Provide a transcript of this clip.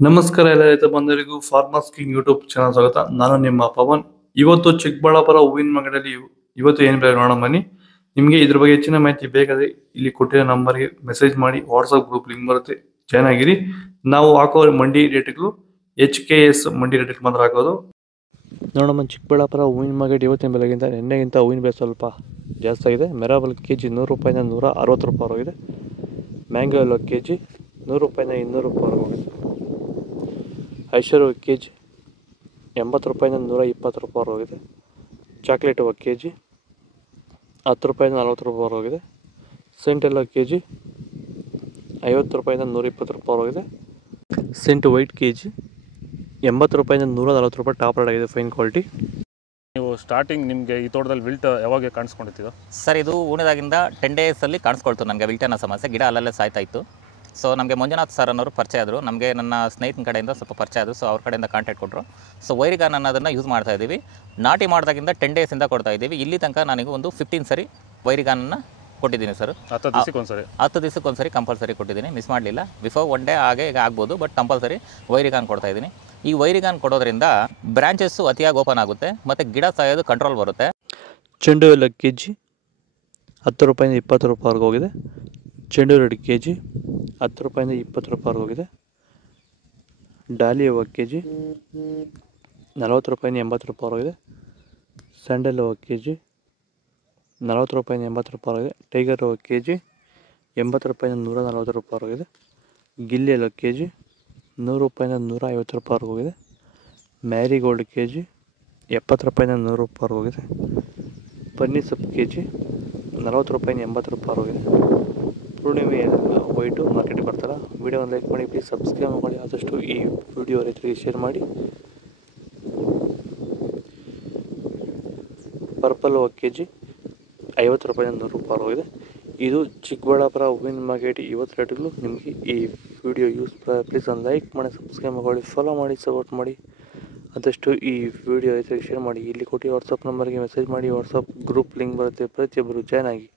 ನಮಸ್ಕಾರ ಎಲ್ಲ ರೈತ ಬಂಧುಗಳಿಗೂ ಫಾರ್ಮರ್ಸ್ ಕಿಂಗ್ ಯೂಟ್ಯೂಬ್ ಚಾನಲ್ ಸ್ವಾಗತ. ನಾನು ನಿಮ್ಮ ಪವನ್. ಇವತ್ತು ಚಿಕ್ಕಬಳ್ಳಾಪುರ ಹೂವಿನ ಮಾರ್ಕೆಟಲ್ಲಿ ಇವತ್ತು ಏನು ಬೆಲೆ ನೋಡೋಣ ಬನ್ನಿ. ನಿಮಗೆ ಇದ್ರ ಬಗ್ಗೆ ಹೆಚ್ಚಿನ ಮಾಹಿತಿ ಬೇಕಾದ್ರೆ ಇಲ್ಲಿ ಕೊಟ್ಟಿರೋ ನಂಬರ್ಗೆ ಮೆಸೇಜ್ ಮಾಡಿ, ವಾಟ್ಸ್ಆಪ್ ಗ್ರೂಪ್ ಲಿಂಕ್ ಬರುತ್ತೆ, ಜಾಯ್ನ್ ಆಗಿರಿ. ನಾವು ಹಾಕೋ ಮಂಡಿ ರೇಟ್ಗಳು HKS ಮಂಡಿ ರೇಟ್ ಮಾತ್ರ ಹಾಕೋದು. ನೋಡಮ್ಮ, ಚಿಕ್ಕಬಳ್ಳಾಪುರ ಹೂವಿನ ಮಾರ್ಕೆಟ್ ಇವತ್ತಿನ ಬೆಲೆಗಿಂತ ನಿನ್ನೆಗಿಂತ ಹೂವಿನ ಬೆಲೆ ಸ್ವಲ್ಪ ಜಾಸ್ತಿ ಆಗಿದೆ. ಮೆರಾಬಲ್ ಕೆಜಿ 100 ರೂಪಾಯಿಂದ 160 ರೂಪಾಯಿವರೆಗಿದೆ. ಮ್ಯಾಂಗೋ ಎಲ್ಲೋ ಕೆಜಿ 100 ರೂಪಾಯಿಂದ 200 ರೂಪಾಯಿವರೆಗೆ. ಐಶ್ವರ್ಯ ಕೆಜಿ 80 ರೂಪಾಯಿಂದ 120 ರೂಪಾಯಿವರೆಗಿದೆ. ಚಾಕ್ಲೇಟ್ ಕೆಜಿ 10 ರೂಪಾಯಿಂದ 40 ರೂಪಾಯಿವರೆಗಿದೆ. ಸೆಂಟ್ ಎಲ್ಲೋ ಕೆಜಿ 50 ರೂಪಾಯಿಂದ 120 ರೂಪಾಯಿವರೆಗಿದೆ. ಸೆಂಟ್ ವೈಟ್ ಕೆಜಿ 80 ರೂಪಾಯಿಂದ 140 ರೂಪಾಯಿ ಟಾಪ್ ರೇಟ್ ಆಗಿದೆ, ಫೈನ್ ಕ್ವಾಲಿಟಿ. ನೀವು ಸ್ಟಾರ್ಟಿಂಗ್ ನಿಮಗೆ ಈ ತೋಟದಲ್ಲಿ ವಿಲ್ಟ್ ಯಾವಾಗ ಕಾಣಿಸ್ಕೊಂಡಿತ್ತು ಸರ್? ಇದು ಉಣಿದಾಗಿಂದ 10 ಡೇಸಲ್ಲಿ ಕಾಣಿಸ್ಕೊಳ್ತು ನನಗೆ ವಿಲ್ಟ್ ಅನ್ನೋ ಸಮಸ್ಯೆ. ಗಿಡ ಅಲ್ಲಲ್ಲೇ ಸಾಯ್ತಾ ಇತ್ತು. ಸೊ ನಮಗೆ ಮಂಜುನಾಥ್ ಸರ್ ಅನ್ನೋರು ಪರಿಚಯ ಆದರು, ನಮಗೆ ನನ್ನ ಸ್ನೇಹಿತನ ಕಡೆಯಿಂದ ಸ್ವಲ್ಪ ಪರಿಚಯ ಆದರು. ಸೊ ಅವ್ರ ಕಡೆಯಿಂದ ಕಾಂಟ್ಯಾಕ್ಟ್ ಕೊಟ್ಟರು. ಸೊ ವೈರಿಗಾನ್ ಅನ್ನೋದನ್ನು ಯೂಸ್ ಮಾಡ್ತಾ ಇದ್ದೀವಿ. ನಾಟಿ ಮಾಡಿದಾಗಿಂದ 10 ಡೇಸಿಂದ ಕೊಡ್ತಾ ಇದ್ದೀವಿ. ಇಲ್ಲಿ ತನಕ ನನಗೆ ಒಂದು 15 ಸರಿ ವೈರಿಗಾನನ್ನು ಕೊಟ್ಟಿದ್ದೀನಿ ಸರ್. 10 ದಿವಸಕ್ಕೊಂದ್ಸರಿ ಕಂಪಲ್ಸರಿ ಕೊಟ್ಟಿದ್ದೀನಿ, ಮಿಸ್ ಮಾಡಲಿಲ್ಲ. ಬಿಫೋರ್ 1 ಡೇ ಹಾಗೆ ಈಗ ಆಗ್ಬೋದು, ಬಟ್ ಕಂಪಲ್ಸರಿ ವೈರಿಗಾನ್ ಕೊಡ್ತಾ ಇದ್ದೀನಿ. ಈ ವೈರಿಗಾನ್ ಕೊಡೋದ್ರಿಂದ ಬ್ರಾಂಚಸ್ಸು ಅತಿಯಾಗಿ ಓಪನ್ ಆಗುತ್ತೆ ಮತ್ತು ಗಿಡ ಸಾಯೋದು ಕಂಟ್ರೋಲ್ ಬರುತ್ತೆ. ಚೆಂಡು ಎಲ್ಲ ಕೆಜಿ 10 ರೂಪಾಯಿಂದ 20 ರೂಪಾಯಿವರೆಗೆ ಹೋಗಿದೆ. ಚೆಂಡು 2 ಕೆಜಿ 10 ರೂಪಾಯಿಂದ 20 ರೂಪಾಯಿವರೆಗೆ ಹೋಗಿದೆ. ಡಾಲಿ ಹೂವು ಕೆಜಿ 40 ರೂಪಾಯಿಂದ 80 ರೂಪಾಯಿವರೆಗಿದೆ. ಸ್ಯಾಂಡಲ್ ಹೂವು ಕೆಜಿ 40 ರೂಪಾಯಿಂದ 80 ರೂಪಾಯಿವರೆಗಿದೆ. ಟೈಗರ್ ಹೂವು ಕೆಜಿ 80 ರೂಪಾಯಿಂದ 140 ರೂಪಾಯಿವರೆಗಿದೆ. ಗಿಲ್ಲಿ ಎಲ್ಲ ಕೆಜಿ 100 ರೂಪಾಯಿಂದ 150 ರೂಪಾಯಿವರೆಗೆ ಹೋಗಿದೆ. ಮ್ಯಾರಿಗೋಲ್ಡ್ ಕೆಜಿ 70 ರೂಪಾಯಿಂದ 100 ರೂಪಾಯಿವರೆಗೆ ಹೋಗಿದೆ. ಪನ್ನೀರ್ ಸೊಪ್ಪು ಕೆಜಿ 40 ರೂಪಾಯಿಂದ 80 ರೂಪಾಯಿವರೆಗಿದೆ. ಪೂರ್ಣಿಮೆ ವೈಟು ಮಾರ್ಕೆಟಿಗೆ ಬರ್ತಾರೆ. ವಿಡಿಯೋನ ಲೈಕ್ ಮಾಡಿ, ಪ್ಲೀಸ್ ಸಬ್ಸ್ಕ್ರೈಬ್ ಮಾಡಿ. ಆದಷ್ಟು ಈ ವಿಡಿಯೋ ರೈತರಿಗೆ ಶೇರ್ ಮಾಡಿ. ಪರ್ಪಲ್ ಹೂವು ಕೆಜಿ 50 ರೂಪಾಯಿಂದ 100 ರೂಪಾಯಿವರೆಗಿದೆ. ಇದು ಚಿಕ್ಕಬಳ್ಳಾಪುರ ಹೂವಿನ ಮಾರ್ಕೆಟ್ ಇವತ್ತು ರೇಟ್ಗಳು. ನಿಮಗೆ ಈ ವಿಡಿಯೋ ಯೂಸ್ ಪ್ಲೀಸ್ ಒಂದು ಲೈಕ್ ಮಾಡಿ, ಸಬ್ಸ್ಕ್ರೈಬ್ ಮಾಡಿ, ಫಾಲೋ ಮಾಡಿ, ಸಪೋರ್ಟ್ ಮಾಡಿ. ಆದಷ್ಟು ಈ ವಿಡಿಯೋ ರೈತರಿಗೆ ಶೇರ್ ಮಾಡಿ. ಇಲ್ಲಿ ಕೊಟ್ಟು ವಾಟ್ಸಪ್ ನಂಬರ್ಗೆ ಮೆಸೇಜ್ ಮಾಡಿ, ವಾಟ್ಸಪ್ ಗ್ರೂಪ್ ಲಿಂಕ್ ಬರುತ್ತೆ, ಪ್ರತಿಯೊಬ್ಬರು ಜಾಯ್ನ್ ಆಗಿ.